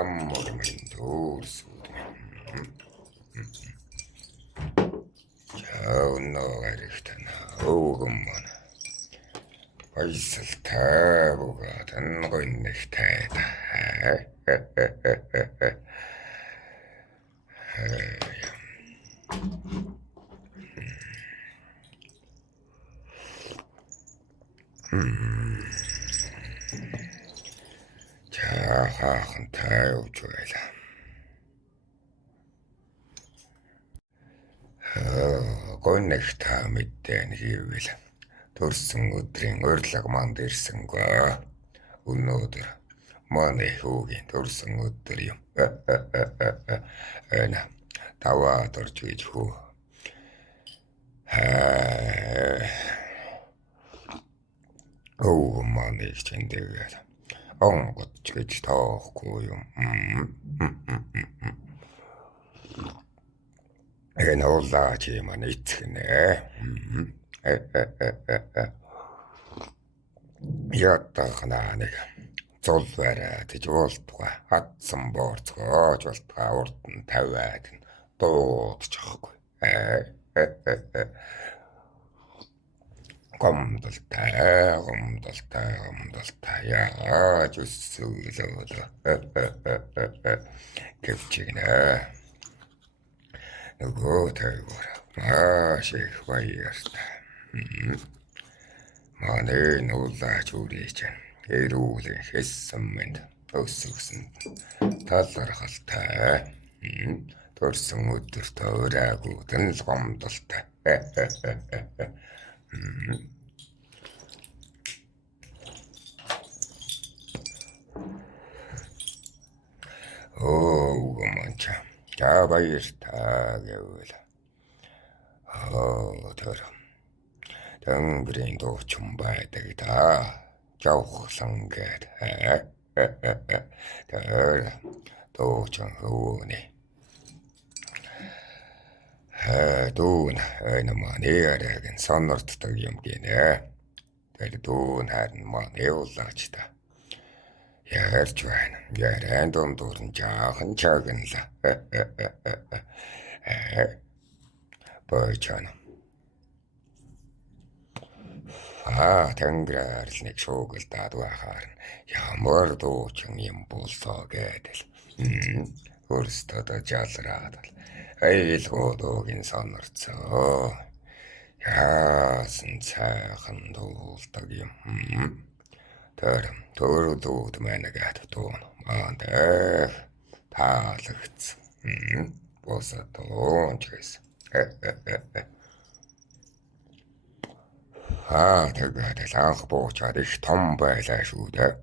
Ammogimin tuursuud. Jaunnogarihtan haugummon. Paisal taavugaatan qinnihtaita. Jaahan taaujuela. Qinnihtaa mitteen hiivillä. Tursun utrin urlag mand irsangaa. Unnoodur. Mani huugin tursun utri. Öna. Tavaator juichuu. Mani iksendegeellä. Onko tjits tahkuju? En olla jiman itskine. Jottahnaaniga. Zolverääti juoltua. Hatsan boortua. Juoltua urtun täyäätin. Tootjahku. Komdalta. Jaa, jussuiluudu. Kevtsikine. Nugu täivura. Maa sheikh vaijasta. Maa nein olla juuriitsen. Eruulin hessammen. Ossuksen. Tallarhalta. Torsun utturta õraguuden komdalta. Mancha. Jaabairtaa keula. Tora. Tangrin tohtsumpaitagi taa. Jauhsangeet. Tora. Tohtsan huuni. Tuun aina maan eeräkin sannortutagiumkin. Tällä tuun hän maan eulaachita. Järtväin. Järään tuntuuden jaahan jaganla. Poichana. Tängräärsnik suukultaa tuohaarin. Ja mortuutsen impulsoa kädellä. Urstada jalraadal. Ei tuotuukin sannortsoo. Jaasen säähän tuultakin. Turtuut mennäkähtä tuon. Maan täh. Taalыгts. Posa tuon tjöis. Tägähtä saanpohtsaat ihtompäisäisuuteen.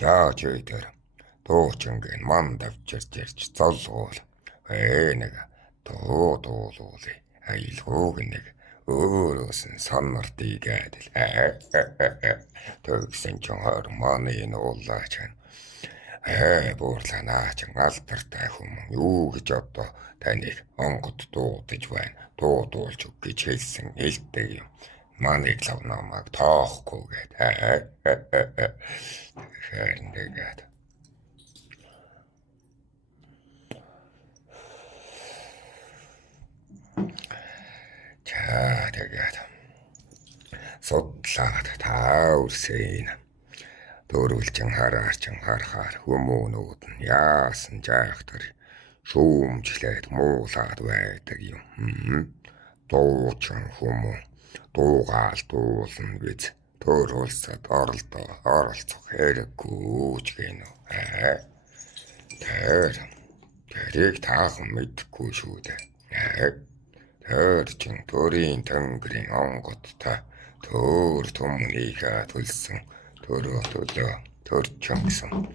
Jaa tjöiter. Tohtsenkin mandavtjertjertst salsuola. Einega. Tuotuuluuli. Ei luukinega. Uurusen sannortii kädel. Töksen johar ollaatsen. Puurla nahtsen altartahumman juuhijotto tänik onkut tuutit vain tuotuoltsukki tsilsen iltegi. Maniklavnamak tahkuget. Skärndegat. Tjäädegat. Sotlaat taursiina. Turultsen harhar humuunuuten jaasen jäähtari. Suumtsleet muulaat väitägi. Tootsen humu. Tuugaal tuulun vits. Turulsat aralto herkuutskinu. Tärik taakon mitkuisuude. Törtsin turin tönkrin onkotta. Turtumliikaa tulsun. Turtjankson.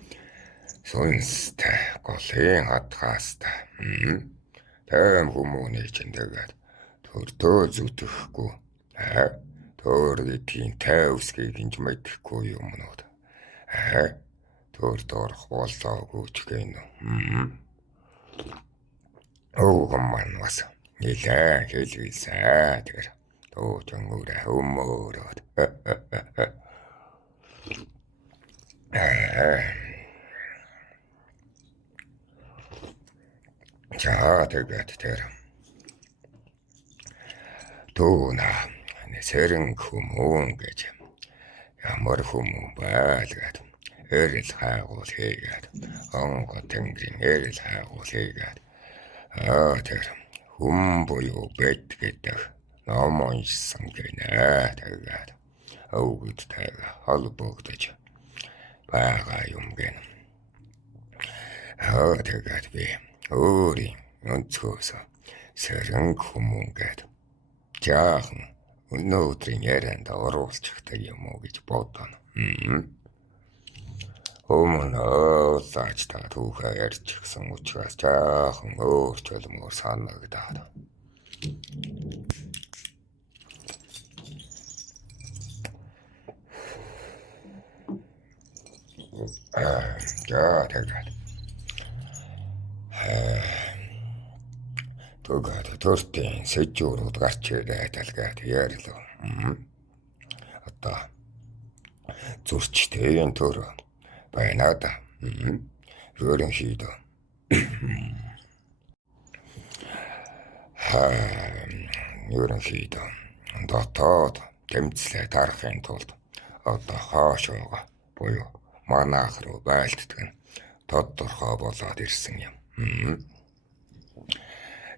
Sunsta kolleen hatkaasta. Täm humuunitsen tögät. Turtuutuhku. Turditiin täyskikin mitkujumunut. төр доорх болоогүй ч гэнэ. Өвгөн маань бас нилээн хэлвэлсэн. Тэгэхээр тууч өнгөрөө өмөрөөд. За тэгээд тэр түүна сэрэн хүмүүн гэж ямар хүмүүн байлгаад эрэл хайгуул хийгээд онго тэнгэрийн эрэл хайгуул хийгээд тэр хүм буюу бэд гэдэг ном уншсан гинэ. Тэгээд өвгөдтэй холбогдож байгаа юм гэн. Тэгээд би өөрийн өнцгөөс сэрэн хүмүүн гэдэг жаахан өнөөдрийн ярианд оруулчихдаг юм уу гэж бодоно. Өмнө лаач та түүхээ ярьчихсан учраас жаахан өөрчлөлмөр санагдаад. За тэгээд тэгээд төртийн сэжүүрүүд гарч ирээд талгаад ярьлаа. Одоо зурчтэй төр байна да. Ерөнхийдөө ерөнхийдөө дотоод тэмцлээ дарахын тулд одоо хаашаага буюу манайх руу байлддаг нь тодорхой болоод ирсэн юм.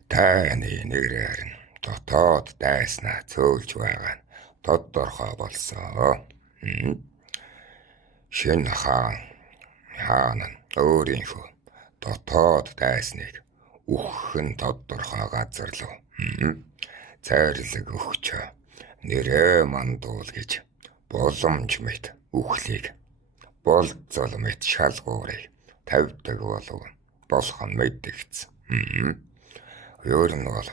Таны нэрээр нь дотоод дайснаа цөөлж байгаа нь тодорхой болсон. Шинэ хаан нь өөрийнхөө дотоод дайсныг үхэх нь тодорхой газар руу зайрлаг өгч нэрээ мандуул гэж боломж мэт үхлийг болцол мэт шалгуурыг тавьдаг болох нь мэдэгдсэн. Өөр нь бол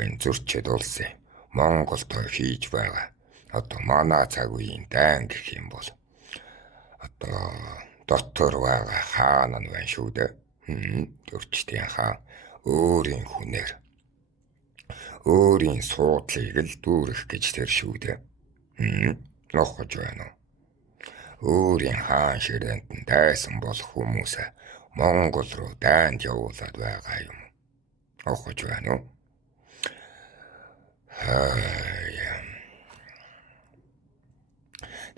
энэ зөрчид улсын Монголд хийж байгаа одоо манай цаг үеийн дайн гэх юм бол одоо дотор байгаа хаан нь байна шүү дээ. Зөрчдийн хаан өөрийн хүнээр өөрийн суудлыг л дүүрэх гэж тэр шүү дээ. Нохож байна уу? Өөрийн хаан ширээнд нь дайсан болох хүмүүсээ Монгол руу дайнд явуулаад байгаа юм. Нохож байна уу?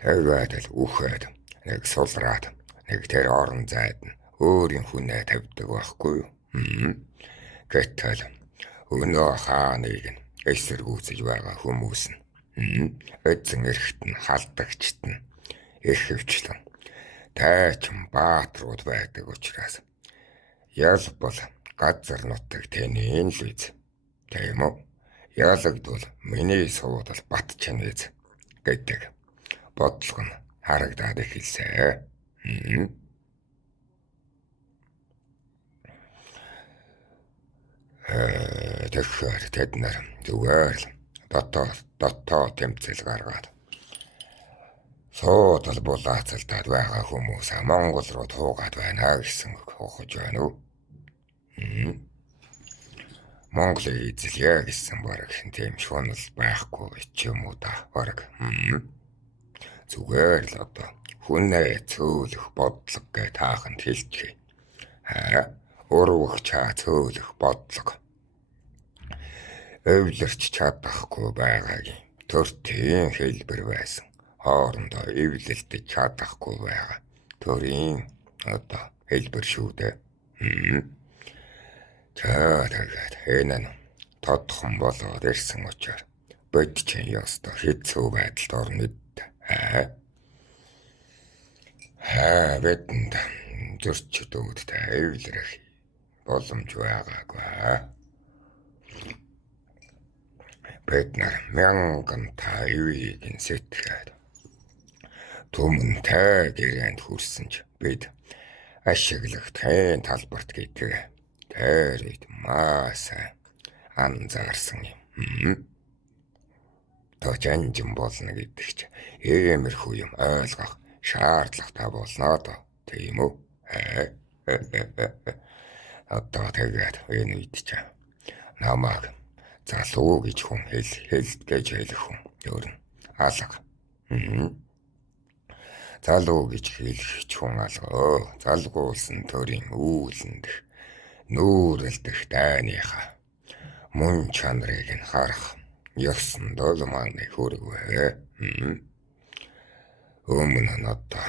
Тэгээд л үхээд нэг сулраад нэг тэр орон зайд нь өөрийн хүнээ тавьдаг байхгүй юу? Гэтэл өнөө хааныг нь эсэргүүцэж байгаа хүмүүс нь эзэн эрхт нь халдагчт нь их хөвчлэн тайчин баатрууд байдаг учраас ял бол газар нутаг тэний л үз. Тийм үү? Ялагдвал миний суудал бат чинь үз гэдэг бодлого нь харагдаад эхэлсэн. Тэгэхээр тэд нар зүгээр л дотоод тэмцэл гаргаад суудал булаацалтаад байгаа хүмүүс Монгол руу туугаад байна гэсэн хохож байна уу? Монголын эзэлье гэсэн бараг тийм шунал байхгүй ч юм уу та бараг. Зүгээр л одоо хүнээ цөөлөх бодлого гэж тааханд хэлчихье. Урвах чаа цөөлөх бодлого. Эвлэрч чадахгүй байгаагийн төртийн хэлбэр байсан. Хоорондоо эвлэлдэж чадахгүй байгаа төрийн одоо хэлбэр шүү дээ. Тэгээд энэ нь тодхон болоод ирсэн учраас бод чинь ёстой хэцүү байдалд орно дээ. Бидэнд зөрчидүүдтэй эвлэрэх боломж байгаагүй. Бид нар мянган та ивийг нь сэтгэхэд түмэнтэй гэрээнд хүрсэн ч бид ашиглахын талбарт гэдэг тэрэд маасаа анзаарсан юм. Тожанжин болно гэдэг ч иймэрхүү юм ойлгох шаардлагатай болно доо. тийм үү? Одоо тэгээд энэ үед ч намайг залуу гэж хүн хэлт гэж хэлэх хүн өөр нь алга. Залуу гэж хэлэх ч хүн алгаа. Залгуулсан төрийн үүлэнд нүүрэлдэх дайныхаа мөн чанарыг нь харах ёсон дол маань хүрвэ. Өмнө нь одоо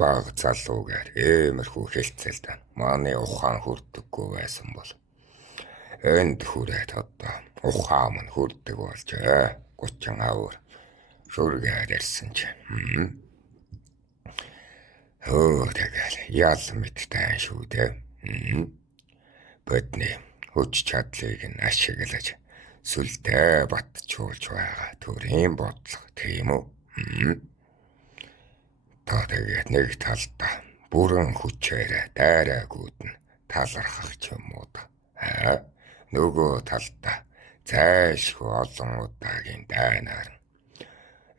баг залуугаар иймэрхүү хэлцэлд манай ухаан хүрдэггүй байсан бол энд хүрээд одоо ухаан нь хүрдэг болжээ. 30 авар шүргээд ирсэн чинь. Тэгэл ял мэдтэй шүү дээ. Бидний хүч чадлыг нь ашиглаж сүлдээ батжуулж байгаа төрийн бодлого тийм үү? Тэгээд нэг талдаа бүрэн хүчээр дайраагууд нь талархах ч юм уу да. Нөгөө талдаа зайлшгүй олон удаагийн дайнаар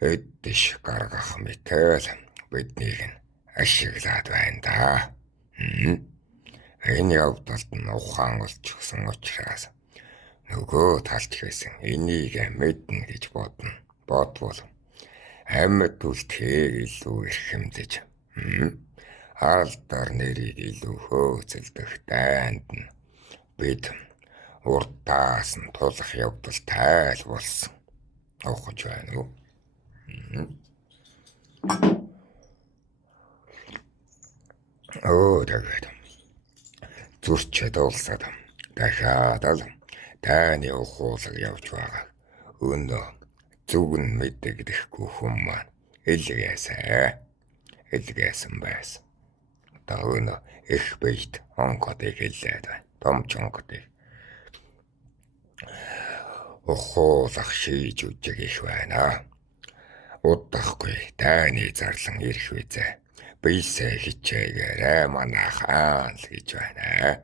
эддэж гаргах мэтэл биднийг нь ашиглаад байна да. Энэ явдалд нь ухаан олчихсон учраас нөгөө талд хийсэн энийг мэднэ гэж бодвол амьд үлдэхийг илүү эрхэмлэж алдар нэрийг илүү хөөцөлдөх дайнд нь бид урдаас нь тулах явдал тайлбарсан. Ухаж байна уу? Тэгээд зурчид улсад дахиад л тайны ухуулаг явж байгаа. Өнөө зүг нь мэдэгдэхгүй хүн маань илгээсэн байсан. Одоо өнөө их бийт онгодыг хэлээд байна. Том чонгодыг ухуулах шийж үжиг их байна. Удахгүй тайны зарлан ирэх визээ бийсээ хичээгээрээ манайхан л гэж байна.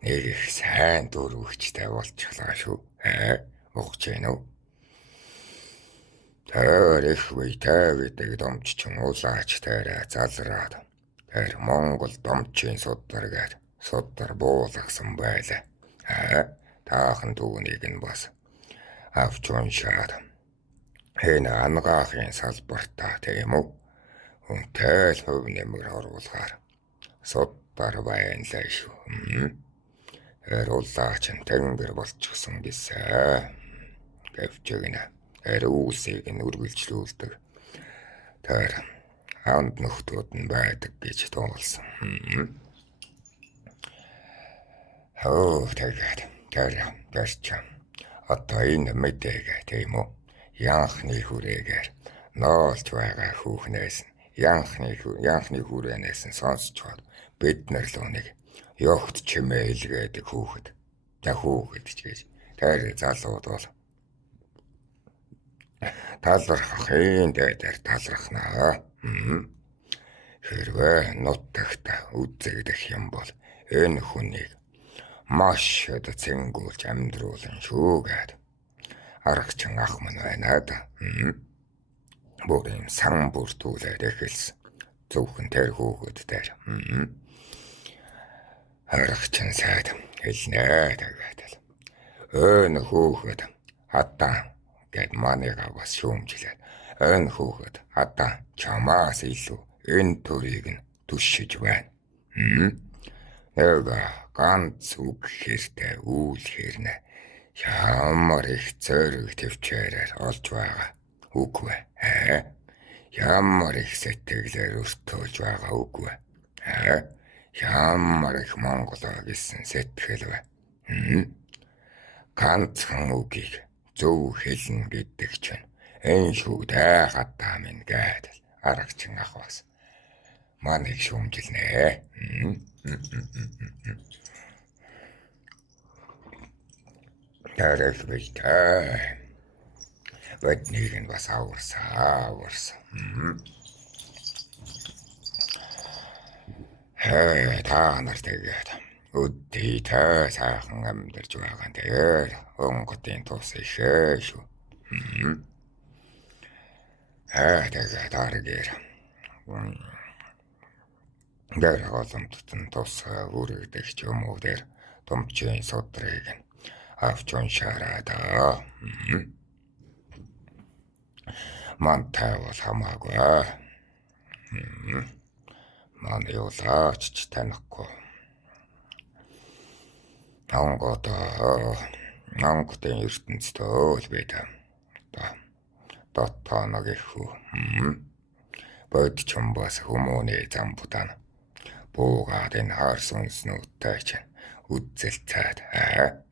Нэг их сайн дөрвөгчтэй болчихлоо шүү. Ухаж гэнэ үү? Тэр их бийтэй гэдэг домч ч уулаач тэрэ залраад тэр Монгол домчийн судар буулгасан байлаа. Таахан түүнийг нь бас авч уншаад энэ ангаахын салбартаа тийм үү? Үнтэй л хөв нэмэр оруулахаар судар байлаа шүү. Тэр улаач нь тэнгэр болчихсон гэсэн. Гэвчэгнэ. Тэр үүсийг нь үргэлжлүүлдэг. Тэр анд нөхдүүд нь байдаг гэж туулсан. Тэгээд тэр ч одоо энэ мэдээг тийм үү? Янхны хүрээгээр ноолж байгаа хүүхнээс нь янхны хүрээнээс нь сонсчод бид нар л нэг ёгт чимээ илгээдэг хүүхэд ч гэж тэр залууд бол талархахын дээр талархнаа. Хэрвээ нутагта үзэгдэх юм бол энэ хүнийг маш цэнгүүлж амьдруулна шүү гэд аргачин ах мань байна да. Бүр юм сан бүртүүлээд эхэлсэн. Зөвхөн тэр хүүхэд дээр. Аргачин сайд хэлнэ тэгээд л. Энэ хүүхэд хатаа гэд манайгаа бас шүүмжлээд энэ хүүхэд хатаа чамаас илүү энэ төрийг нь түшиж байна. Нэг ганц үг хэртэй үйл хэрнэ ямар их зөрөг төвчээрээр олж байгаа үгүй. Ямар их сэтгэлээр өртөөлж байгаа үгүй. Ямар их монголоо гэсэн сэтгэл бай. Ганцхан үгийг зөв хэлнэ гэдэг чинь энэ шүдэ хатаа минь гэдэг аргачин ах бас манайг шүүмжилнэ. Тэрэг бийтэй. Биднийг нь бас аварсан. Та нар тэгээд өдөртэй сайхан амьдарч байгаа дээр онгодын тус ихээ шүү. Тэгээд аргээр Дээр голомтод нь тусгай үрэгдэх ч юм уу дээр думчийн содрыг авч уншаараа даа. Мантай бол хамаагүй. Ман юулаач ч танихгүй. Онгодын ертөнцийн л бид дотооног ихүү. Бодч юм бас хүмүүний зам будаана. Буугаад энэ хаар сүнснүүдтэй чинь үдцэлцээд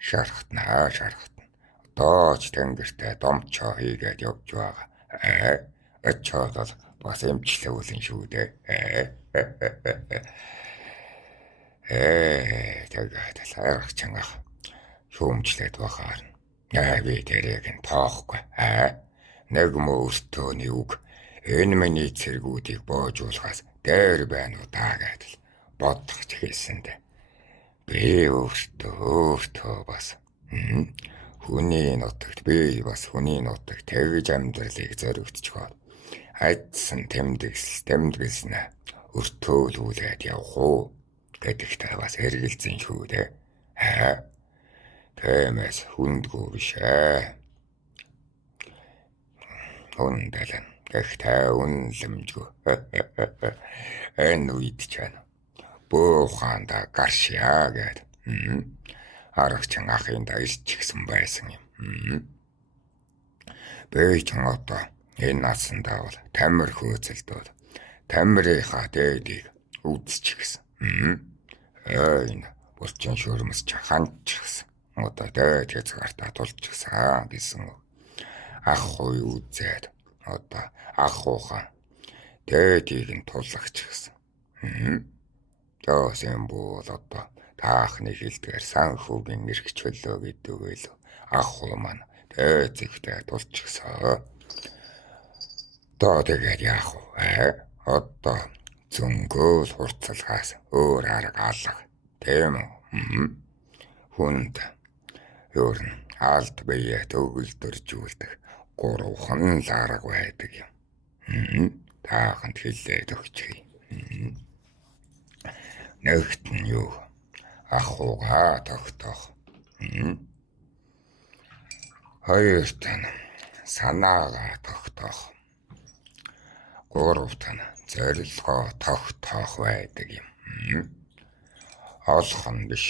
шархтнаа. Одоо ч тэнгэртээ домчоо хийгээд явж байгаа. Очоод бол бас эмчлүүлэн шүү дээ. Тэгээд лайрах чангах шүүмжлээд бахаар. Би тэрийг нь тоохгүй. Нэг мөртөөний үг энэ миний цэргүүдийг боожуулахаас дээр байна уу даа гэдэл бодох ч хэлсэндэ. Би өөртөө бас хүний нутагт би бас хүний нутагт тэгж амьдралыг зоригдчиход айдсан тэмдэглэснэ өртөөлүүлээд явах уу гэдэгтээ бас эргэлзэн шүү дээ. Тэмээс хүндгүй биш Хүндэлэн гэхдээ үнлэмжгүй. Энэ үед чана бууханда гаршия гэд. Аргачин ахын да ирчихсэн байсан юм. Би ч одоо энэ насандаа бол тамир хөөцөлдөөд тамирынхаа дээдийг үзчихсэн. Энэ булчин шөрмөс чаханчихсан. Одоо дээд хязгаартаа тулчихсан гэсэн. Ах хуй үзээд одоо ах ухаан дээдийг нь туллагчихсан. Тоосын бол одоо таахны хилдгээр санхүүгийн эрх чөлөө гэдэг байлоо. Ах хуу маань дээдзэгтэй тулчихсан. Одоо тэгээд яах вэ? Одоо зөнгөөл хурцлахаас өөр арга алга. Тийм үү? Хүнд өөр нь алд бие төгөлдөржүүлдэг гурван л арга байдаг юм. Тааханд хэлээд өгчэй. Нэгт нь юу? Ахуугаа тогтоох. Хоёрт нь санаагаа тогтоох. Гуравт нь зорилгоо тогтоох байдаг юм. Олох нь биш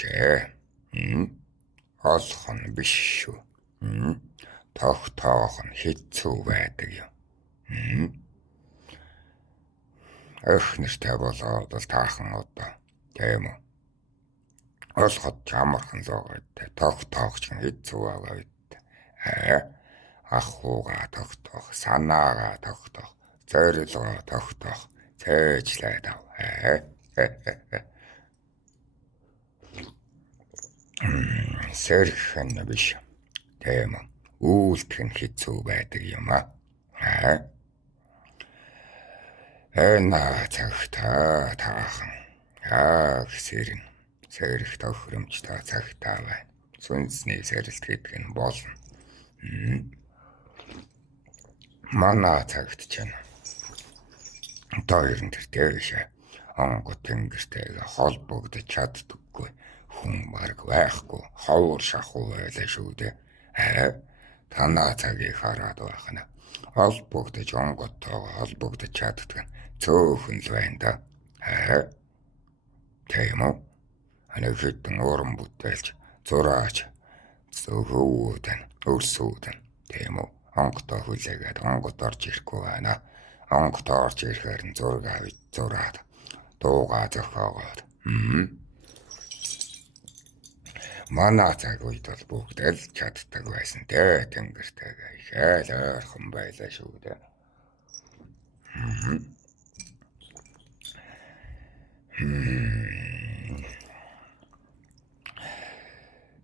Олох нь биш шүү. Тогтоох нь хэцүү байдаг юм. Эх нэртэй болоод л таахан одоо тийм үү. Олоход ч амархан л байгаа. Тогтоох ч хэцүү байгаа. Ахуугаа тогтоох, санаагаа тогтоох, зорилгоо тогтоох, цээжлээд ав. Сэрх нь биш. Тийм үү. Үйлдэх нь хэцүү байдаг юм Энэ цагтаа таахан сэрх тохиромжтой цагтаа байна. Сүнсний сэрэлт гэдэг нь болно. Манай цагт чинь тойрон тэр дээшээ онгод тэнгэртэйгээ холбогдож чаддаггүй хүн марг байхгүй ховор шахуу байлаа шүү дээ. Танаа цагийг хараад байх нь холбогдож онгодтойгоо холбогдож чаддаг нь цөөхөн л байна да. Тийм үү? Нэг хэдэн уран бүтээлч зураач зөвхөөд өрсүүд тийм үү? Онгодоо хүлээгээд онгод орж ирэхгүй байна. Онгод орж ирэхээр нь зураг авч зураад дуугаа зохиогоод. Манай цаг үед бол бүгд л чаддаг байсан дээ. Тэнгэртэйгээ ихээл ойрхон байлаа шүү дээ.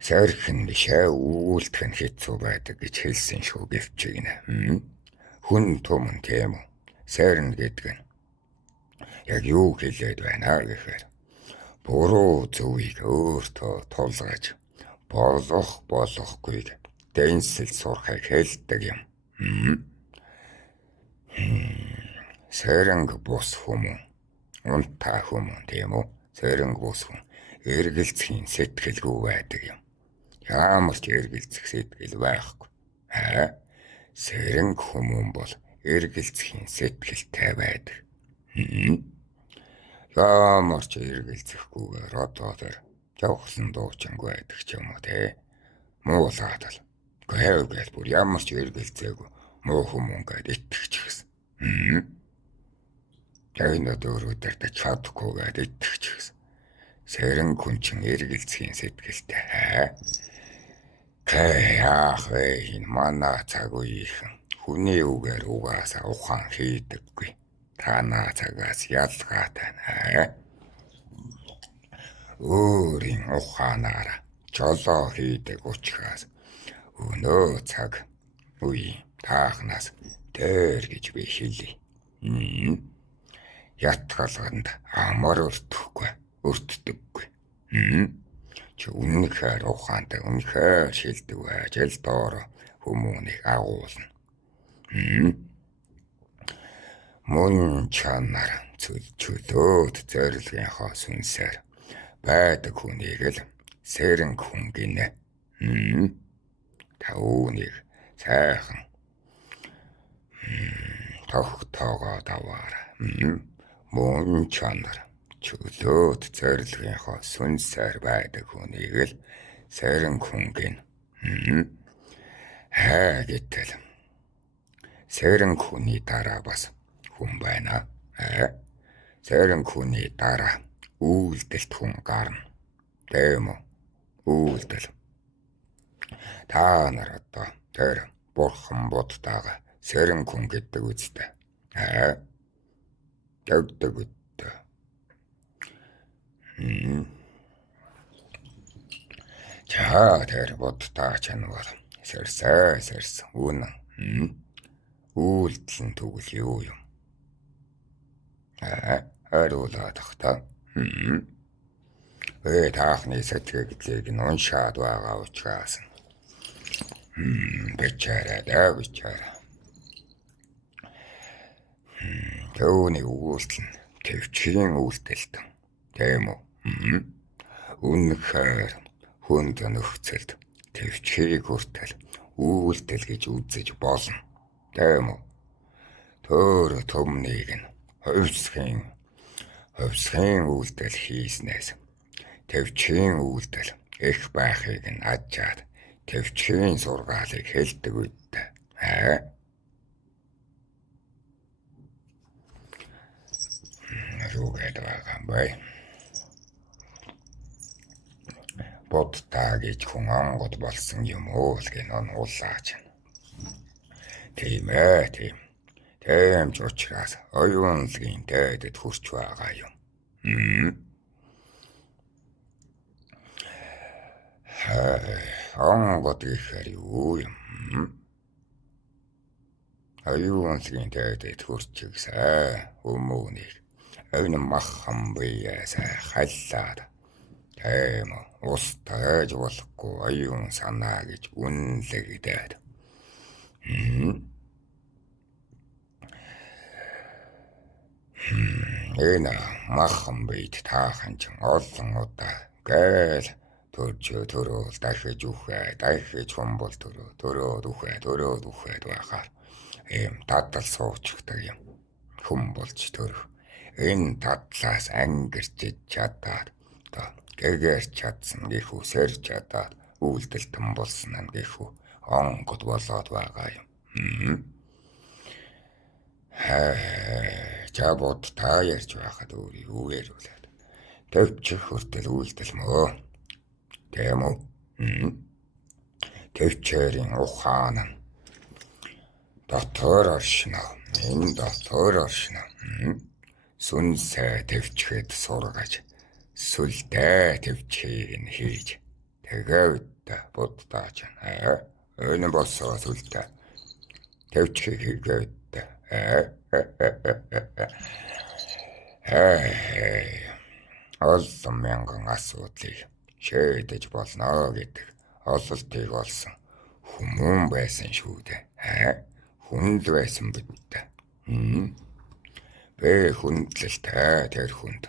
Сэрх нь бишээ үйлдэх нь хэцүү байдаг гэж хэлсэн шүү гэвчигнэ. Хүн түмэн тийм үү. Сэрн гэдэг нь яг юу хэлээд байна гэхээр буруу зөвийг өөртөө тулгаж болохгүйг дэнсэл сурахыг хэлдэг юм. Сэрэнг бус хүмүүн Унтаа хүмүүс тийм үү? Сэрэнг бүсгүн эргэлзхийн сэтгэлгүй байдаг юм. Ямар ч эргэлзэх сэтгэл байхгүй. Сэрэнг хүмүүс бол эргэлзхийн сэтгэлтэй байдаг. Ямар ч эргэлзэхгүйгээр одоо тэр явхлан дуучингүй байдаг ч юм уу те. Муулаад л. Гэв гэл бүр ямар ч эргэлзээгүй муу хүмүүс гээд итгэж гисэн. Энэ дөрүүдээр ч чадахгүйгээд итгэж гисэн. Сэрэн хүн чин эргэлзхийн сэтгэлтэй. Яах вэ? Энэ манай цаг үеийнхэн хүний үгээр угаасаа ухаан хийдэггүй. Танаа цагаас ялгаатай. Өөрийн ухаанаараа жолоо хийдэг учраас өнөө цаг үе таахнаас дээр гэж би хэлье. Ятгалганд амар өртдөггүй. Чи үнэхээр ухаантай, үнэхээр шилдэг байж л доор хүмүүнийг агуулна. Мөн чанар чөлөөт зорилгынхоо сүнсээр байдаг хүнийг л сэрэнг хүн гинэ. Та үүнийг сайхан тогтоогоод аваарай. Мөн чанар чөлөөт зорилгынхоо сүнсээр байдаг хүнийг л сэрэнг хүн гинэ. Гэтэл сэрэнг хүний дараа бас хүн байна. Сэрэнг хүний дараа үйлдэлт хүн гарна. Тийм үү? Үйлдэл. Та нар одоо тэр бурхан буддаага сэрэнг хүн гэдэг үстэй. Тэгдэг үстэй. За тэр буддаа чанар сэрсэн үнэн. Үйлдэл нь тэгвэл юу юм? Хариулаад та. Таахны сэтгэлийг нь уншаад байгаа учраас бичээрэй. Төвний үйлдэл нь төвчийн үйлдэлт. Тийм үү? Үнэхээр хүнд нөхцөлд төвчийг хүртэл үйлдэл гэж үзэж болно. Тийм үү? Төр төмнийг нь хөвсхийн үйлдэл хийснээс төвчийн үйлдэл их байхыг нь ажаад төвчийн сургаалыг хэлдэг үедээ. Юу гэдэг байгаа юм бэ? Буддаа гэж хүн онгод болсон юм уу л гэнэ уулаач. Тийм. Тийм ч учраас оюунлгийн дээдэд хүрч байгаа юм. Онгод гэхээр юу юм? Оюунлгийн дээдэд хүрчихсэ хүмүүнийг энэ махан биеэсээ халлаад тийм ус тааж болохгүй оюун санаа гэж үнэлэгдээд. Энэ махан биед таахан ч олон удаа гээл төрөөл дахиж хүмбол төрөөд байхаар ийм дадал суучдаг юм. Хүн болж төрөх. Энэ тадлаас ангирч чадаад гэгээр чадсан гэхүү сэрж чадаад үйлдэлтэн болсон нь гэхүү онгод болоод байгаа юм. Чабод та ярьж байхад юу ярилаад төвчих хүртэл үйлдэл мөө. Тийм үү? Төвчээрийн ухаан нь дотор оршно. Энэ дотор оршно. Сүнсээ төвчгээд сургаж сүлдээ төвчийг нь хийж тэгээд буддаач. Энэ босоо сүлдээ төвчийг хийгээд олон мянган асуудлыг шийдэж болно гэдэг ололтыг олсон хүмүүн байсан шүү дээ. Хүнд байсан бидтэй. Бэ хүндлэлтэй тэр хүнд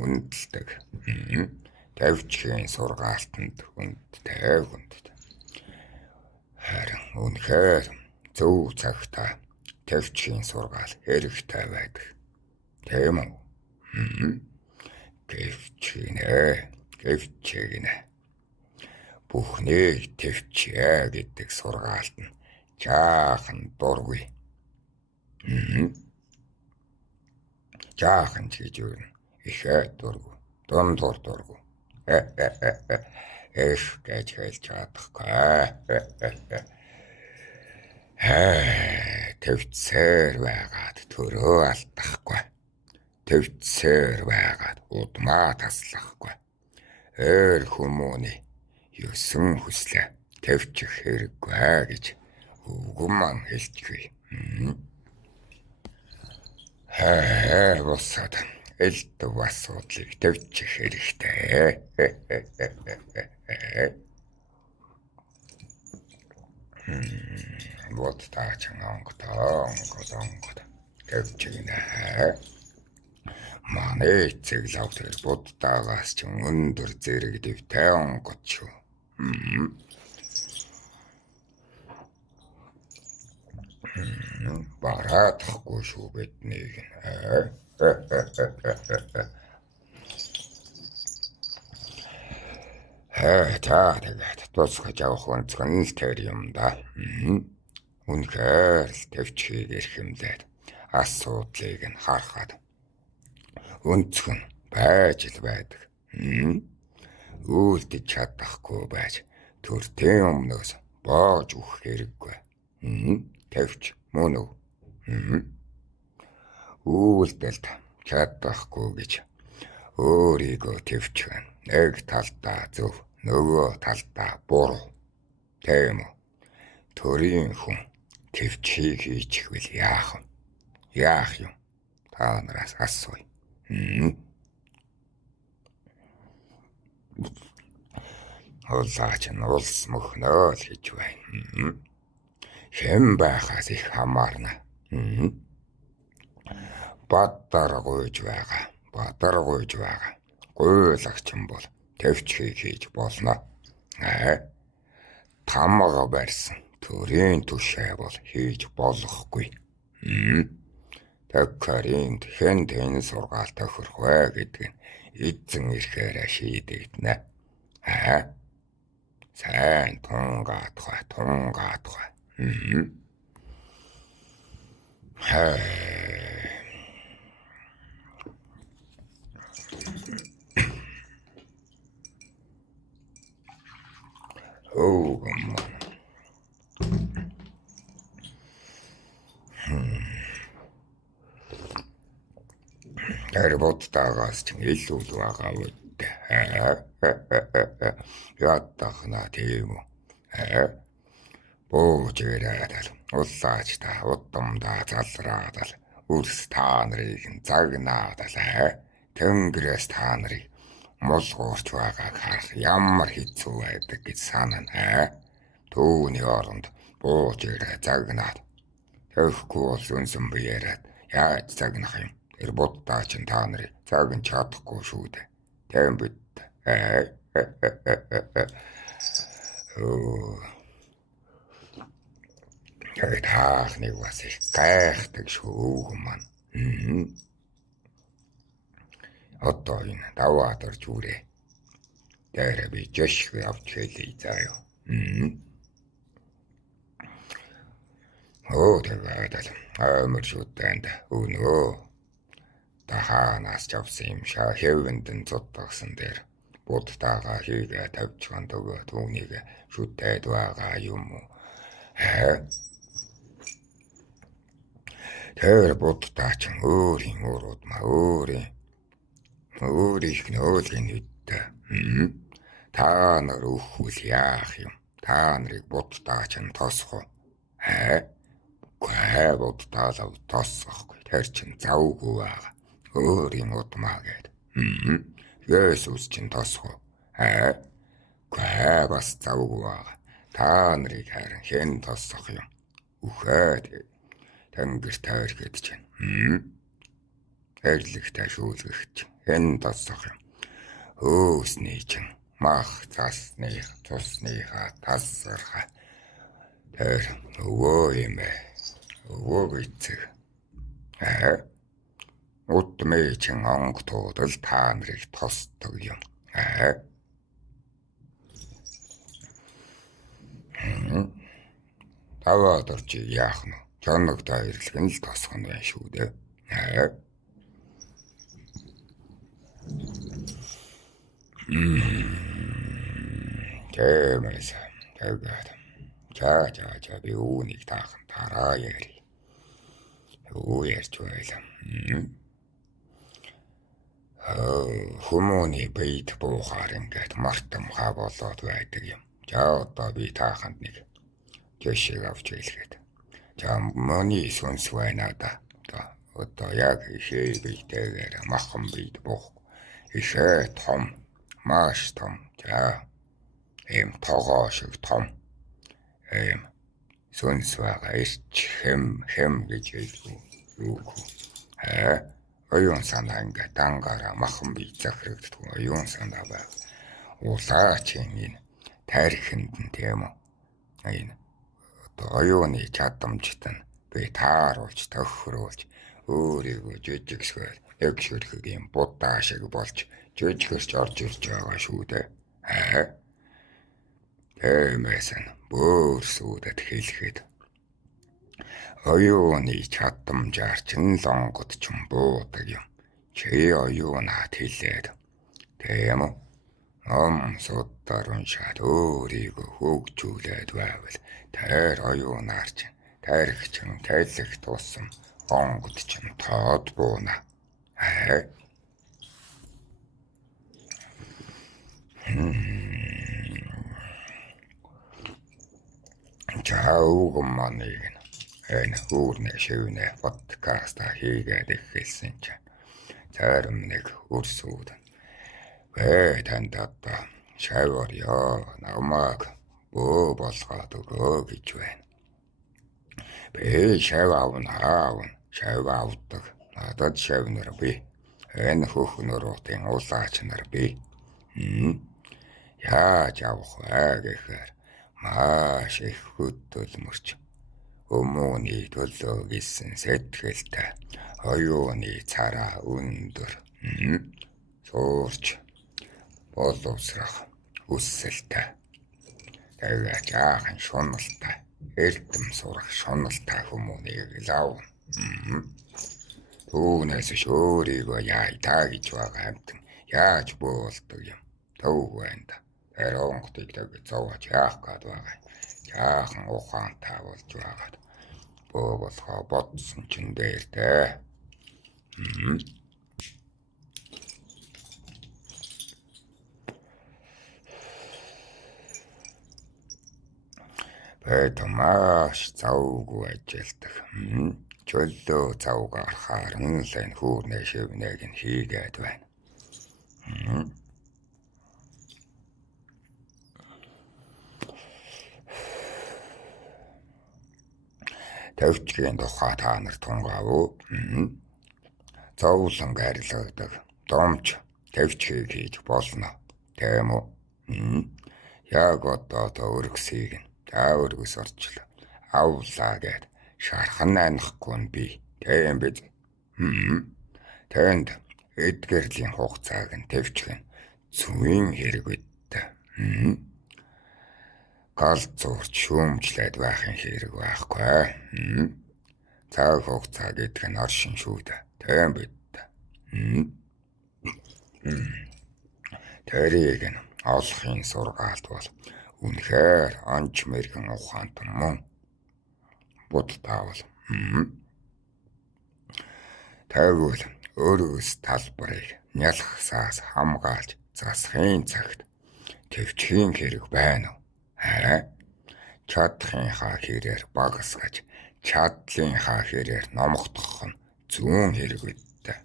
хүндэлдэг. Тавьчихын сургаалтанд хүндтэй хүндтэй. Харин үнэхээр зөв цагтаа тавьчихын сургаал хэрэгтэй байдаг. Тийм үү? Гэвчгинэ. Бүхнийг тавьчээ гэдэг сургаалт нь жаахан дургүй. Жаахан ч гэж юу ихээ дургүй. Дундуур дургүй. Эх гэж хэлж чадахгүй. Төвцээр байгаад төрөө алдахгүй. Төвцээр байгаад удмаа таслахгүй. Эр хүмүүний ёсон хүслээ тавьчих хэрэггүй гэж үгэн маань хэлчихвээ. Босоод элдв асуудлыг тавьчих хэрэгтэй. Бодтаа ч онгод тавьчихнэ. Манай эцэг лавтэр бодтаагаас ч өндөр зэрэг дэвтэй онгод шүү. Бараадахгүй шүү биднийг. Тэгээд тусгаж авах өнцгөн л тэр юм да. Үнэхээр л тавьчихыг эрхэмлээд асуудлыг нь харахад өнцгөн байж л байдаг. Үлдэж чадахгүй байж төртийн өмнөөс боож өгөх хэрэггүй. Тавьч мөн үү? Үлдэлт чадахгүй гэж өөрийгөө тавьчихна. Нэг талдаа зөв, нөгөө талдаа буруу. Тийм үү? Төрийн хүн тавьчийг хийчихвэл яах вэ? Яах юм? Та нараас асууя. Улаач нь улс мөхнөө л гэж байна. Хэн байхаас их хамаарна. Бадар гуйж байгаа. Гуйлагч юм бол тавьчихыг хийж болно. Тамга барьсан төрийн түшээ бол хийж болохгүй. Тэгхэрийн хэн тэн сургаал тохирох вэ гэдэг нь эзэн ирэхээр шийдэгдэнэ. Сайн тунгаадах. Тэр бодтаагаас ч илүү л байгаа үт. Ятахна тийм үү? Бууж ирээд уллаач та удамдаа залраад л үрс та нарыг загнаад л тэнгэрээс та нарыг мулгуурч байгааг харах ямар хэцүү байдаг гэж санана. Түүний оронд бууж ирээд загнаад тэгэхгүй бол сүнсэн биеэрээд яаж загнах юм? Тэр буддаа ч та нарыг загнаж чадахгүй шүү дээ. Тийм бид. Тэгээд хаахныг бас их гайхдаг шүү маань. Одоо энэ даваа дорж үрээ. Дээр би жишг авч хэлээ заяа. Тэгээд амар шүтэнд өнөө таханаас ч авсан юм шаа хэвэндэн цутгасан дээр будтаага хийгээ тавьчихсан төгөө түүнийг шүтээд байгаа юм уу? Тэр будтаа ч өөрийн өөрийнх нь өөлгийн үдтэй. Та нар өхвөл яах юм? Та нарыг будтаа ч тосох уу? Гай будтаа л тосохгүй. Тэр чин завгүй байгаа. Өөрийн удмаа гээд. Есүс чин тосох уу? Гай бас завгүй байгаа. Та нарыг харин хэн тосох юм? Үхээд тэнгэр тойрход чинь. эрлэгтэй шүүлгэгч энэ тосох юм. Өөсний чин мах цусныхаа тасарха тэр өвөө юм ээ. Өвөө гэцэг. Утмээ чин онг туудал та нарыг тосдог юм. Таваад орч яах нь? Чоногтой ирлэг нь л тосох нь байх шүү дээ. Тэмээс тэгээд за би үүнийг таахан тараа яри. Юу ярьж байлаа. Хүмүүний бийд буухаар ингээд мартамхаа болоод байдаг юм. За одоо би тааханд нэг жишээ авч хэлгээд. За моний сүнс байна да. Одоо яг ихээ бийтэйгээр махан бийд буух. Ихээ том, маш том. За ийм тогоо шиг том. Ийм сүнс байгаа ирч хэм гэж хэлдэг. Оюун санаа ингээд дангаараа махан бий захирагддаг оюун санаа байг. Улаач энэ тарихынд нь тийм үү. Энэ оюуны чадамжт нь би тааруулж тохируулж өөрийгөө жижигсгэл яг шүрхэг юм будаа шиг болж жижигэрч орж ирж байгаа шүү дээ. Тэмээс нь бөөрсүүдэд хэлэхэд оюуны чадамжаар чин лонгод ч буудаг юм. Чи оюунаад хэлээд тийм үү? Судаар уншаад өөрийгөө хөгжүүлээд байвал тэр оюунаар чинь тарих чин тайлах тусам онгод чин тоод бууна. Чааг маныг энэ хүүрнэ шивнэ подкаста хийгээд эхэлсэн чинь зарим нэг үрсүүд танд одоо шавар яа намайг бөө болгоод өгөө гэж байна. Би шав авдаг. Надад шавнар би. Энэ хөхнөрөтийн улаач нар би. Яаж авах вэ гэхээр маш их хөдөлмөрч өмнөний төлөө гисэн сэтгэлтэй оюуны цараа өндөр суурч боловсрах хүсэлтэй тэгээд жаахан шуналтай эрдэм сурах шуналтай хүмүүнийг лав түүнээс өөрийгөө яайдаа гэж байгаа амтан яаж болдог юм төв байна да. Тэр онготыг зовооч яах гээд байгаа. Жаахан ухаантай болж байгаад бөө болохоо бодсон чинь дээр дээ. Бэт маш завгүй ажилдаг. Чөлөө завгаар харан л энэ хүүрнэ шивнэг нь хийгээд байна. Төвчгийн тухай та нар тунгаав. Зовлон арилгадаг домч төвчгийг хийж болно. Тийм үү? Яг одоо өргөсийг нь өргөс орчлоо. Авлаа гэд шархан анахгүй нь би. Тийм биз? Тэнд эдгэрлийн хугацааг нь төвчгэн зүйн хэрэг бидтэй. Гал зурч шүүмжлээд байхын хэрэг байхгүй. Цаг хугацаа гэдэг нь оршин шүү дээ. Тийм бид. Тэрийг нь олохын сургаалт бол үнэхээр анч мэргэн ухаантан мөн. Будтаавал. Тэгвэл өрөөс талбарыг нялхсаас хамгаалж засахын цагт төвчхийн хэрэг байна уу? Чадхынхаа хэрээр багасгаж чадлынхаа хэрээр номогдох нь зүүн хэрэг бидтэй.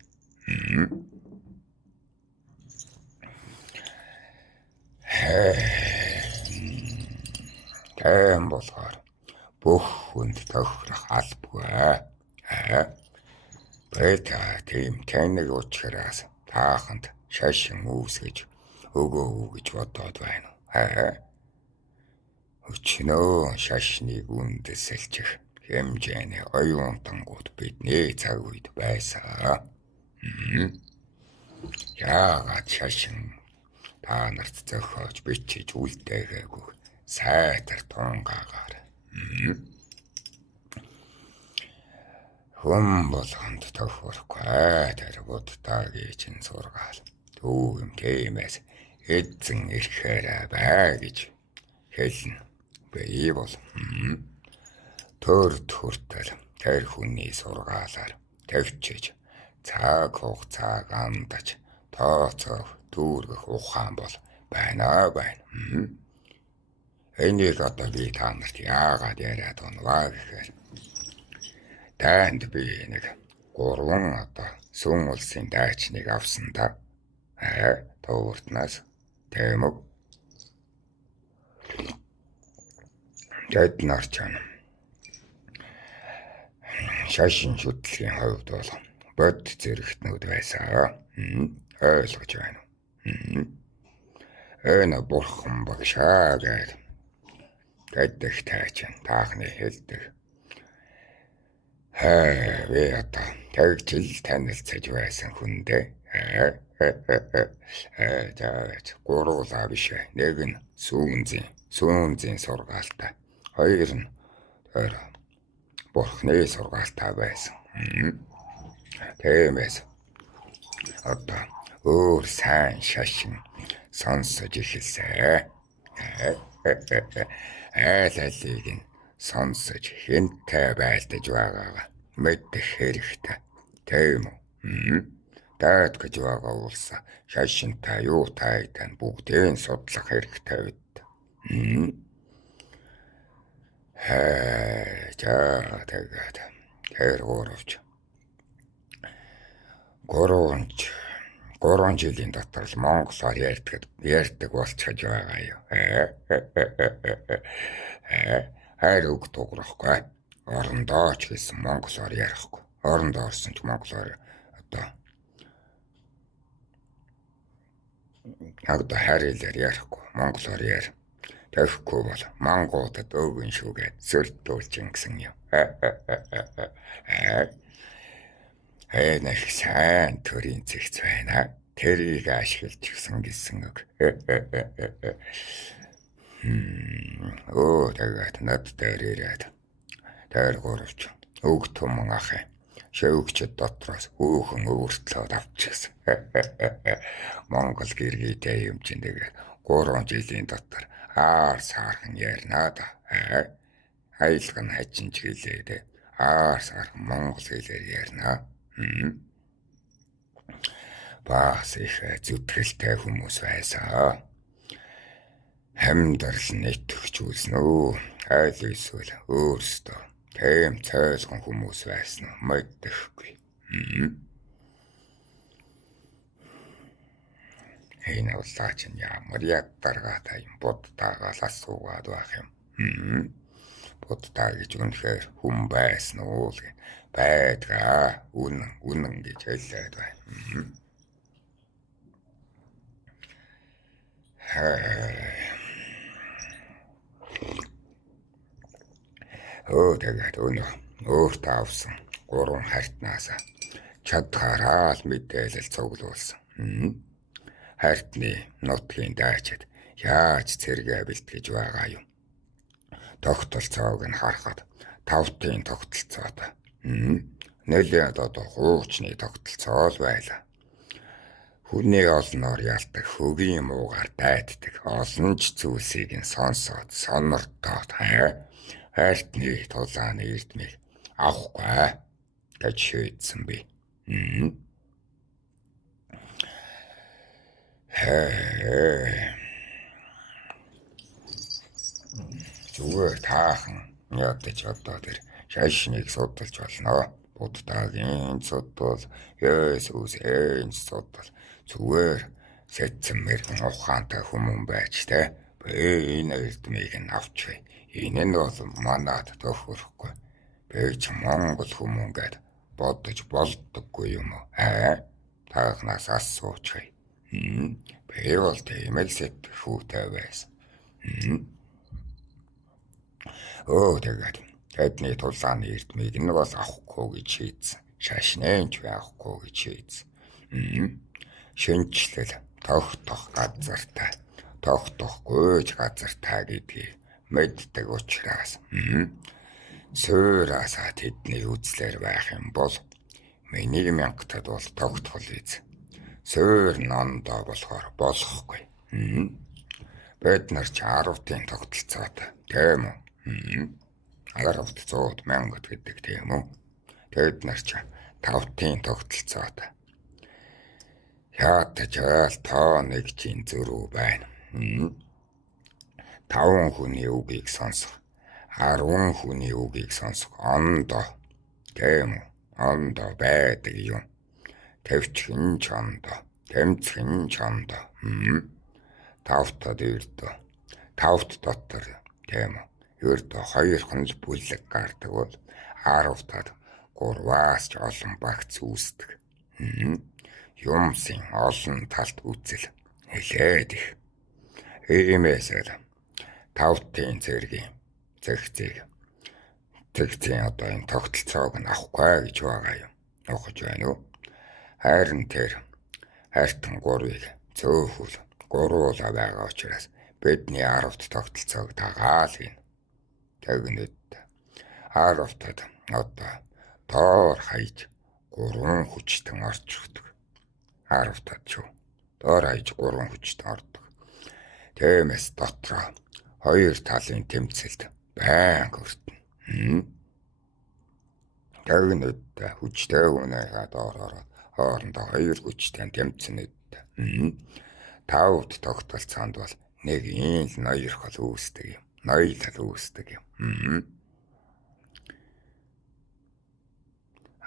Тийм болохоор бүх хүнд тохирох албагүй. Бэта тийм тэнэг уучраас тааханд шашин үүсгэж өгөө гэж бодоод байна уу? Өчнөө шашныг үндэслэх хэмжээний оюутангууд бидний цаг үед байсан. Яагаад шашин та нарт зохиож бичиж үлдээгээгүй сайтар тунгаагаар. Хүн болгонд тохирохгүй тэргүүдтэй чинь сургаал. Түүм тиймээс эзэн ирэхээр бай гэж хэлнэ. Би бол төрд хүртэл тэр хүний сургаалаар төвчж цаг хугацааг андаж тооцоо дүүргэх ухаан бол байна. Энийг одоо би та нарт яагаад яриад онваа гэхээр танд би нэг 3 одоо сүм улсын дайчныг авсан да. Тууртнаас тийм үү? Тэд нар ч шашин шүтлэгийн хувьд бол бод зэрэгтнүүд байсан. Ойлгож байна уу? Энэ бурхан багшаа гэдэг тайчин таахны хэлдэг. Би одоо тэгжил танилцаж байсан хүндээ. Гуруулаа биш. Нэг нь сүүнзийн сургаалтай. Хоёр нь бурхны сургаалтай байсан. Тиймээс одоо өөр сайн шашин сонсож эхэлсэн. Алийг нь сонсож хэнтэй байлдаж байгаагаа мэдэх хэрэгтэй. Тийм үү? Дайд гэж байгаа улсаа шашинтай юу тайтай бүгдийг судлах хэрэгтэй бид. Тэгээд тэр гурван жилийн дотор л монголоор ярьдаг болчихж байгаа юу. Хайр үг дуурахгүй. Орондоо ч гэсэн монголоор ярихгүй. Орондоо орсон ч монголоор одоо хайр хэлээр ярихгүй. Монголоор яар. Тэвхгүй бол мангуудад өвгөн шүүгээд сөрдүүлж ингэсэн юм. Нэг сайн төрийн зэгц байна. Тэрийг ашиглаж гисэн үг. Тэгээд над дээр ирээд тэр гуравч өг түмэн ахын шөвгчд дотроос хөөхөн өвөртлөөд авчихсан. Монгол гэргийтэй юм чинь тэгээд 3 жилийн дотор аар саархан ярина да. Айлг нь хажинч гэлээ. Аар саархан монгол хэлээр ярина. Бас их зүтгэлтэй хүмүүс байсан. Хамдрал нэтгэжүүлсэн үү? Айл эсвэл өөрсдөө тийм цайлган хүмүүс байсан уу? Мэддэхгүй. Энэ улаа чинь ямар ядаргаатай юм буддаагаал асуугаад байх юм. Буддаа гэж үнэхээр хүн байсан уу? Байдгаа. Үнэн гэж хэлээд байна. Тэгээд өөртөө авсан 3 хартнаас чадхаараа л мэдээлэл цуглуулсан. Хартны нутгийн дайчид яаж цэргээ бэлтгэж байгаа юм. Тогтолцоог нь харахад 5-ын тогтолцоотой. Нэлээд одоо хуучны тогтолцоо л байлаа. Хүний олноор ялдаг хөгийн муугаар дайддаг олон ч зүйлсийг нь сонсоод сонортоод хартны тулааны эрдмийг авахгүй гэж шийдсэн би. Зүгээр таахан ядаж одоо тэр шашныг судалж болно. Буддаагийн судал, Есүсийн судал зүгээр сэтсэн мэрхэн ухаантай хүмүүн байж би энэ эрдмийг нь авч бай. Энэ нь бол манад тохирохгүй. Би ч Монгол хүмүүн гээд бодож болдоггүй юм уу? Таахнаас асуучихъя. Би бол тийм л сэтгэхүйтэй байсан. Тэгээд тэдний тулааны эрдмийг нь бол авахгүй гэж шийдсэн. Шашнэнч байхгүй гэж шийдсэн. Шинжлэл тогтох газартай, тогтохгүй газартай гэдгийг мэддэг учраас суураасаа тэдний үзлэр байх юм бол миний мянгатад бол тогтхол биз. Суур нондоо болохоор болохгүй. Бид нар ч 10-ын тогтолцоотой тийм үү? 10-д 100-д 1000 гэдэг тийм үү? Тэд нар ч 5-ын тогтолцоотой. Яатаж айл тоо нэг чинь зөрүү байна. 5 хүний үгийг сонсох, 10 хүний үгийг сонсох ондоо. Тийм үү? Ондоо байдаг юм. Тэвчхэн ч ондоо, тэмцхэн ч ондоо. 5-тод ердөө. 5-т дотор тийм үү? Ердөө 2 хоног бүлэг гардаг бол 10-тод 3-аас ч олон багц үүсдэг. Юмсын олон талт үзэл нэлээд их. Иймээс л 5-ын зэргийн зэгцийг одоо энэ тогтолцоог нь авахгүй гэж байгаа юм. Ухаж байна уу? Харин тэр хайртан 3-ыг цөөхөл 3 байгаа учраас бидний 10-т тогтолцоог дагаал гин. Тэгнэд 10-тод одоо тоор хайж 3 хүчтэн орчихдог. 10-тод ч доор хайж 3 хүчтэн ордог. Тиймээс дотроо 2 талын тэмцэлд байнга өртнө. Тэгнэд хүчтэй хүнийхээ доор ороод хоорондоо 2 хүчтэн тэмцэнэд 5-д тогтолцоонд бол нэг ийм ноёрхол үүсдэг юм. Ноёлол үүсдэг юм.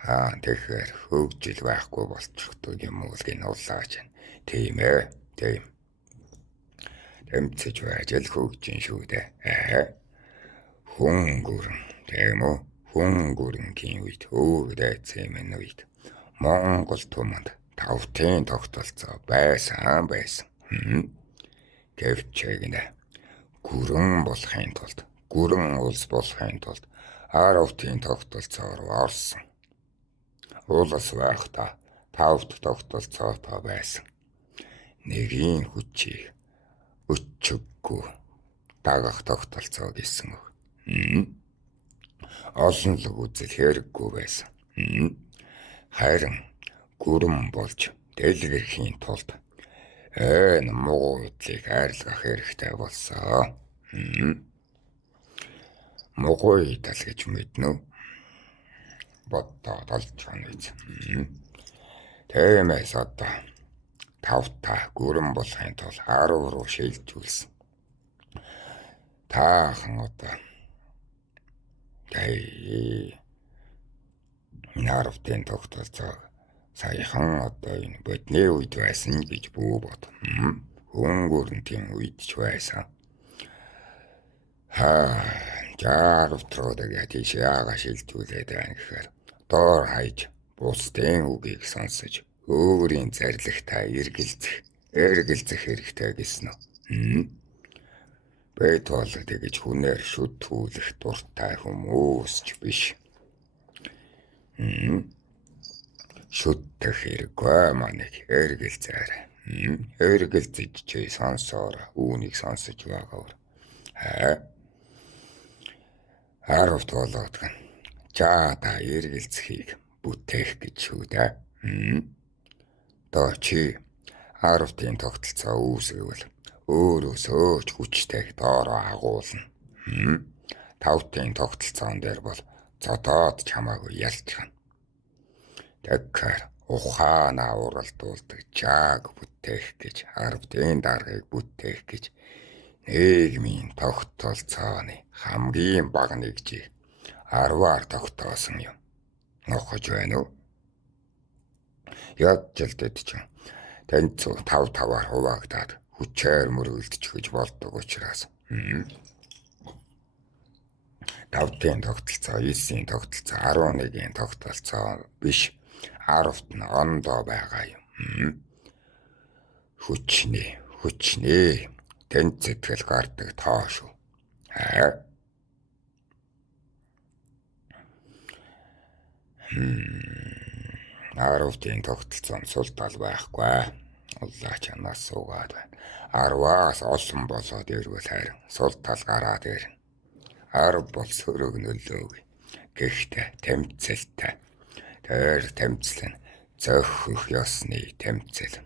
Тэгэхээр хөгжил байхгүй болчихдог юм уу гин улааж байна. Тийм ээ. Тийм. Тэмцэж байж л хөгжин шүү дээ. Хүн гүрэн. Тийм үү? Хүн гүрэнгийн үед өвдөөцөө минь үед Монгол түмэнд 5-ын тогтолцоо байсан. Гэвч гинэ. Гүрэн болохын тулд, гүрэн улс болохын тулд 10-ын тогтолцоо руу орсон. Улс байхдаа 5-д тогтолцоотой байсан. Нэгийн хүчийг өчөггүй дагах тогтолцоо гэсэн үг. Олон л үзэл хэрэггүй байсан. Харин гүрэн болж дэлгэрхийн тулд энэ муудлыг хайрлах хэрэгтэй болсон. Муугуйдал гэж мэднэ үү? Боддоод олж байгаа биз. Тиймээс одоо 5-та гүрэн болохын тулд 10 руу шилжүүлсэн. Таахан одоо 10-ын тогтолцоо саяхан одоо энэ бодны үед байсан гэж бүү бод. Хүн гүрэнтийн үед ч байсан. 60 руу тэгээд яага шилжүүлээд байна гэхээр доор хайж бусдын үгийг сонсож өөрийн зарлагтаа эргэлзэх хэрэгтэй гэсэн үү? Бэт бол тэгэж хүнээр шүтгүүлэх дуртай хүмүүс ч биш. Шүтдэх хэрэггүй манайг эргэлзээрэй. Эргэлзэж чи сонсоор үүнийг сонсож байгаагаар. 10-т болоод гэн. Та эргэлзхийг бүтээх гэж шүү дээ. Доо чи 10-ын тогтолцоо үүсгэвэл өөрөөсөө ч хүчтэйг доороо агуулна. 5-ын тогтолцоон дээр бол цодоод чамаагүй ялчихна. Тэгэхээр ухаанаа уралдуулдаг жааг бүтээх гэж 10-ын даргаыг бүтээх гэж нийгмийн тогтолцооны хамгийн бага нэгжийг 10-аар тогтоосон юм. Нохож байна уу? Ядчилтэд чинь тэнцүү 5-5-аар хуваагдаад хүчээр мөргөлдөж гэж болдог учраас. 5-ын тогтолцоо, 9-ийн тогтолцоо, 11-ийн тогтолцоо биш. 10-т нь ондоо байгаа юм. Хүчнээ. Тэнд сэтгэл гардаг тоо шүү. 10-ийн тогтолцоонд сул тал байхгүй. Уллаа чанаас суугаад байна. 10-аас олон болоод ирвэл харин сул тал гараад ирнэ. 10 бол сөрөг нөлөөгүй. Гэхдээ тэмцэлтэй. Тэр тэмцэл нь зөхөх ёсны тэмцэл.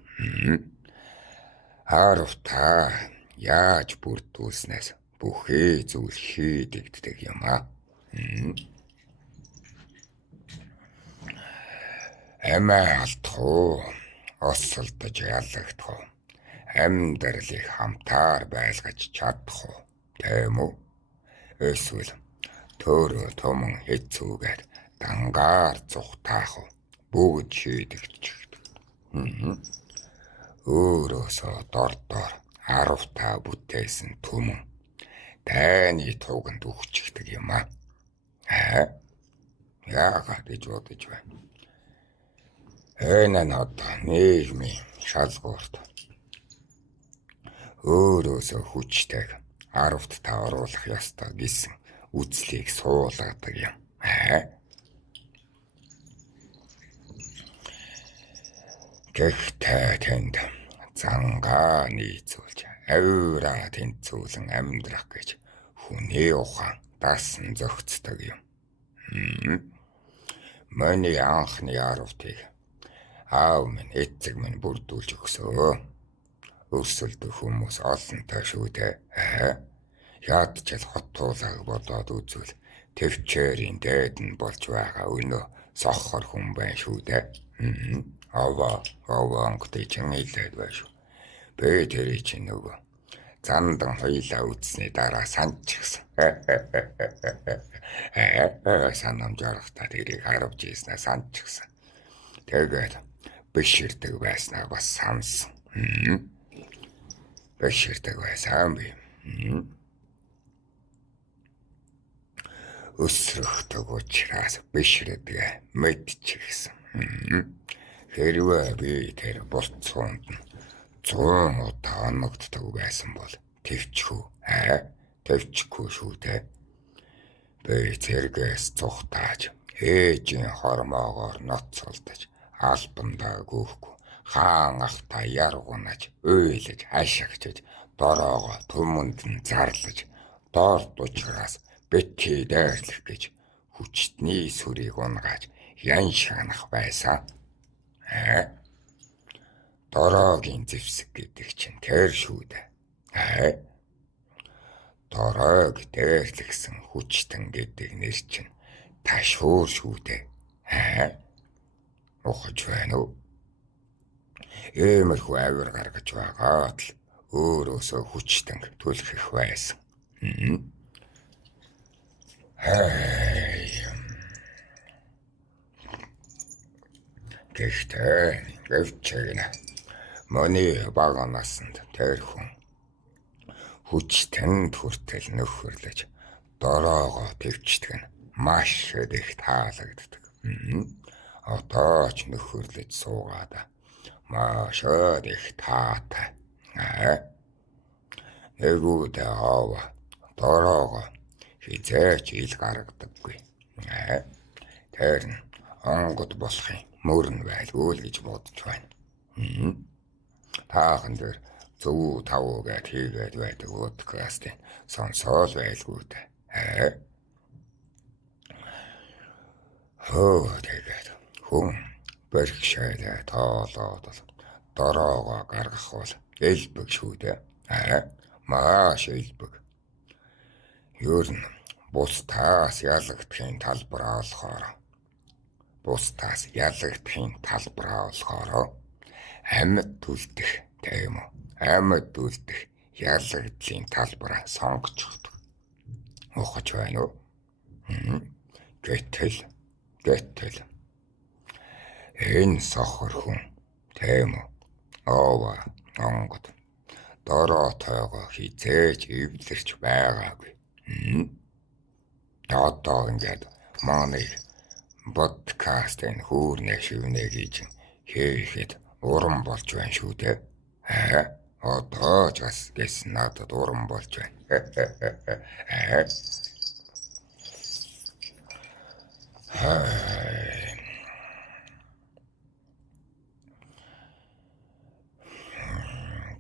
10 та яаж бүрдүүлснээс бүхий зүйл хийдэгддэг юм аа. Эмээ алдах уу? Осолдож ялагдах уу? Амьдралыг хамтаар байлгаж чадах уу? Тийм үү? Эсвэл төөрөө томон хэцүүгээд дангаар зүхтаах уу? Бүгд шийдэгдчихдэг. Өөрөөсөө дордоор 10 та бүтээсэн түмэн дайны туганд үхчихдэг юм аа. Яагаад гэж бодож байна? Энэ нь одоо нийгмийн шалгуурт өөрөөсөө хүчтэйг 10-т та оруулах ёстой гэсэн үзлийг суулгадаг юм. Гэхдээ тэнд зангаа нийцүүлж авираа тэнцүүлэн амьдрах гэж хүний ухаан дасан зохицдог юм. Миний анхны 10-тыг аав минь эцэг минь бүрдүүлж өгсөө. Өсөлдөх хүмүүс олонтой шүү дээ. Яадчил хоттуулаг бодоод үзвэл төвчээрийн дээд нь болж байгаа өнөө сохор хүн байна шүү дээ. Овонготой чингилээд байна шүү. Би тэрий чинь нөгөө зандан хоёлаа үтсний дараа санчихсан. Санам жарахтаа тэрийг харавж ийснэ санчихсан. Тэгээд биширдэг байснаа бас сансан. Биширдэг байсан би. Өсрөхдөг учраас биширдэг мэдчихсэн. Хэрвээ би тэр болцоонд нь 100 удаа оногддог байсан бол төвчгүй шүү дээ. Би зэрэгээс цухтааж ээжийн хормоогоор ноцолдож албандаа гүйхгүй хаан ахта яргунаж уйлаж ашигчиж дороогоо төмөнд нь зарлаж доорд учраас битгий дайрлах гэж хүчтний сүрийг унгааж ян шанах байсан. Дороогийн зэвсэг гэдэг чинь тэр шүү дээ. Дороог дээрлэгсэн хүчтэн гэдэг нэр чинь ташуур шүү дээ. Ухаж байна уу? Иймэрхүү авир гаргаж байгаад л өөрөөсөө хүчтэн түлхэх байсан. Гэхдээ гэвчээнэ моний бага насанд тэр хүн хүчтэнд хүртэл нөхөрлөж дороогоо төвчдөг нь маш их таалагддаг. Одоо ч нөхөрлөж суугаад маш их таатай. Нэгүүдээ аваа дороогоо хизээч ил гаргадаггүй. Тэр нь онгод болохын мөрн байлгүй л гэж бодож байна. Таахан дээр зөв тавуугаад хийгээд байдаг подкастын сонсоол байлгүй дээ. Тэгээд хүн бэрхшээлээ тоолоод дороогоо гаргах бол элбэг шүү дээ. Маш элбэг. Ер нь бусдаас ялагдахын талбараа болохоор амьд үлдэх тийм үү? Амьд үлдэх ялагдлын талбараа сонгочихдог. Ухаж байна уу? Гэтэл энэ сохор хүн тийм үү? Онгод дороотойгоо хизээж эвлэрч байгаагүй. Одоо ингээд манай подкастын хүүрнээ шивнэ гэж хийхэд уран болж байна шүү дээ. Одоо ч бас гэсэн надад уран болж байна.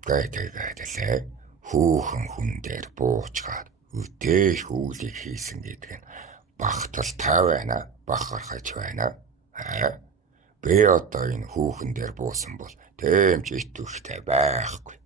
Гэтэл хүүхэн хүн дээр буучгаад өдөөх үүлийг хийсэн гэдэг нь багтал тай байна, бахархаж байна. Би одоо энэ хүүхэн дээр буусан бол тэмч итвэхтэй байхгүй.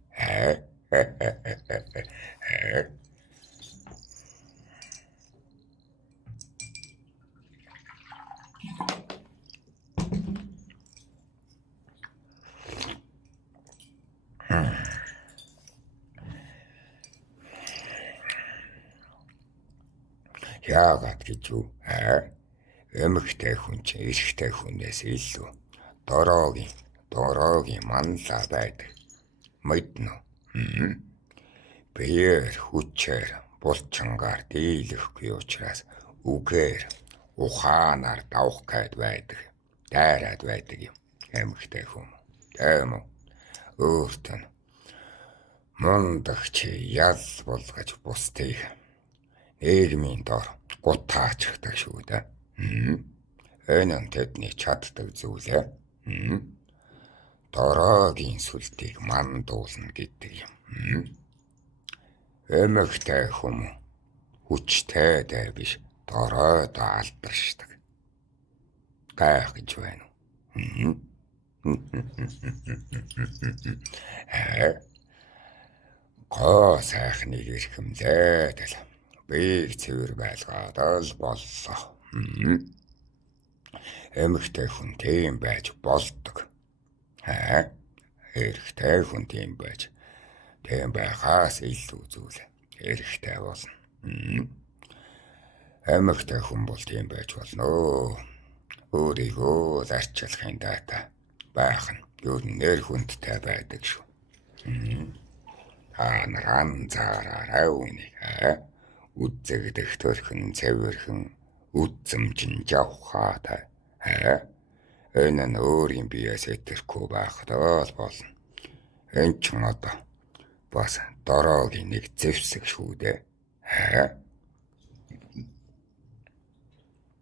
Яагаад гэж юу? Эмэгтэй хүн чинь эрэгтэй хүнээс илүү дороогийн манлаа байдаг. Мэднэ. Биеэр хүчээр булчингаар дийлэхгүй учраас үгээр ухаанаар давах гээд байдаг. Дайраад байдаг юм. Эмэгтэй хүн. Тийм үү? Өөрт нь мундаг чи ял болгож бусдыг нийгмийн дор гутаачдаг шүү дээ. Энэ нь тэдний чаддаг зүйлээ. Дороогийн сүлтийг мандуулна гэдэг юм. Эмэгтэй хүмүүс хүчтэй дээр биш доройдоо алдаршдаг. Гайх гэж байна уу? Гоо сайхныг эрхэмлээд л бийг цэвэр байлгаад л боллоо. Эмэгтэй хүн тийм байж болдог. Эрэгтэй хүн тийм байхаас илүү зүйл эрэгтэй болно. Эмэгтэй хүн бол тийм байж болно. Өөрийгөө зарчлахын дата байх нь юу нэр хүндтэй байдаг шүү. Анзаараарай үнийг. Үзэгдэх төрхөн цэвэрхэн үдцэмжин жавхаатай. Энэ нь өөрийн биеэс итерхгүй байхдаа л болно. Энэ ч одоо бас дороогийн нэг зэвсэг шүү дээ.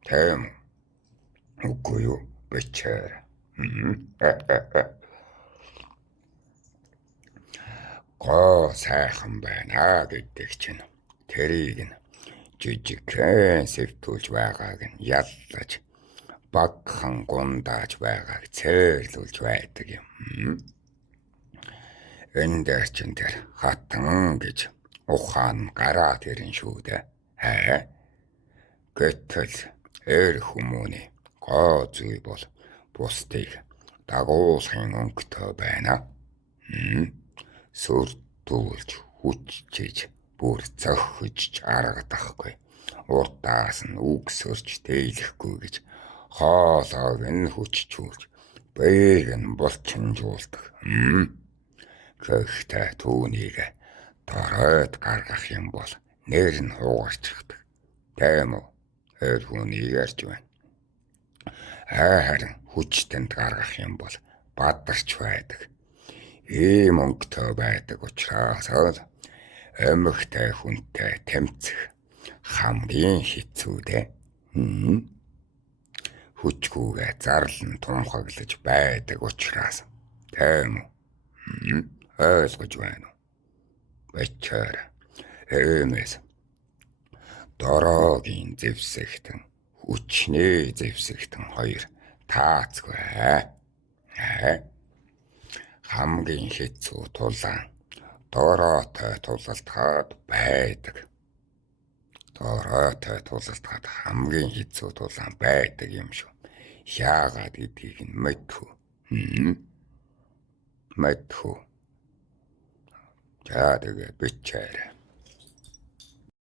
Тийм үгүй юу бичээр. Гоо сайхан байна гэдэг чинь тэрийг нь жижигхэн сэвтүүлж байгааг нь яллаж багхан гундааж байгааг цээрлүүлж байдаг юм. Энэ дээр чинь тэр хатан гэж ухаан гараад ирэн шүү дээ. Гэтэл хүмүүсийн гоо зүй бол бусдыг дагуулахын өнгөтэй байна. Сүрдүүлж хүчжиж бүр зохиж аргадахгүй. Урдаас нь үгсөрч дээлэхгүй гэж хоолойг нь хүчжүүлж бээг нь булчинжуулдаг. Гэхдээ түүнийг доройд гаргах юм бол нэр нь хугарчихдаг. Тийм үү? Хүний ярьж байна. Харин хүчтэнд гаргах юм бол бадарч байдаг. Ийм өнгөтэй байдаг учраас эмэгтэй хүнтэй тэмцэх хамгийн хэцүү дээ. Хүчгүйгээ зарлан тунхаглаж байдаг учраас. Тийм үү? Ойлгож байна уу? Бичээр эмээс дороогийн зэвсэгтэн хүчний зэвсэгтэн хоёр таацгүй. Хамгийн хэцүү тулаан дороотой тулалдахад байдаг. Дороотой тулалдахад хамгийн хэцүү тулаан байдаг юм шүү. Яагаад гэдгийг нь мэдхүү. Мэдхүү. За тэгээд бичээрэй.